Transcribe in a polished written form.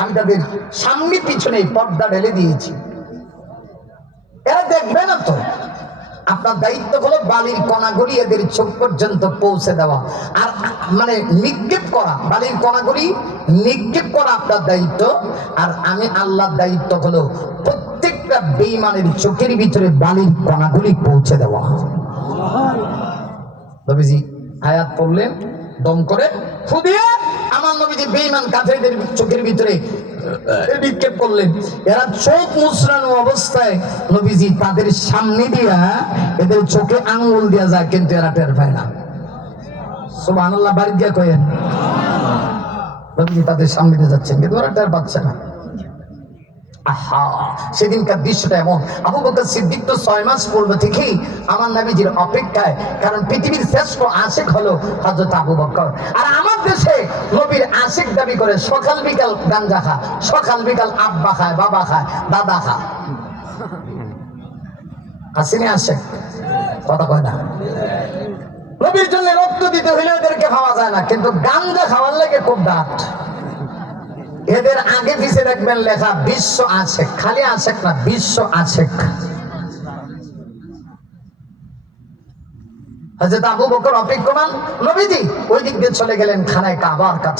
আমি তাদের সামনে পিছনে পর্দা ঢেলে দিয়েছি, এরা দেখবে না তো। আপনার দায়িত্ব হলো বালির কণাগুলি এদের চোখ পর্যন্ত পৌঁছে দেওয়া, আর মানে নিক্ষেপ করা, বালির কণাগুলি নিক্ষেপ করা আপনার দায়িত্ব। আর আমি আল্লাহর দায়িত্ব হলো প্রত্যেকটা বেঈমানের চোখের ভিতরে বালির কণাগুলি পৌঁছে দেওয়া। নবীজি আয়াত পড়লেন, দম করে ফু দিয়ে আমার নবীজি বেঈমান কাফেরদের চোখের ভিতরে নিক্ষেপ করলেন। এরা চোখ মুচড়ানো অবস্থায় নবীজি তাদের সামনে দিয়া এদের চোখে আঙ্গুল দিয়া যায়, কিন্তু এরা টের পায় না। সুবহানাল্লাহ, বাড়ি দিয়া কয়েন। নবীজি তাদের সামনে দিয়ে যাচ্ছেন, কিন্তু ওরা টের পাচ্ছে না। আহা, সেদিনকার দৃশ্যটা এমন। আবু বকর সিদ্দিক তো 6 মাস পূর্ব থেকেই আমার নবীজির অপেক্ষায়, কারণ পৃথিবীর শ্রেষ্ঠ আশিক হলো হযরত আবু বকর। আর আমার দেশে নবীর আশিক দাবি করে সকাল বিকাল গাঞ্জা খায়, সকাল বিকাল আব্বা খায়, বাবা খায়, দাদা খায়। আসেনি আশিক? কথা কয় না। নবীর জন্য রক্ত দিতে হইলে এদেরকে খাওয়া যায় না, কিন্তু গাঞ্জা খাওয়ার লাগে খুব দাঁত। এদের আগে পিছে দেখবেন লেখা বিশ্ব আশেক, খালি আশেক না, বিশ্ব আশেক। হযরত আবু বকর অপেক্ষমান, নবীজি ওই দিক দিয়ে চলে গেলেন খানায় কাবার কাছে।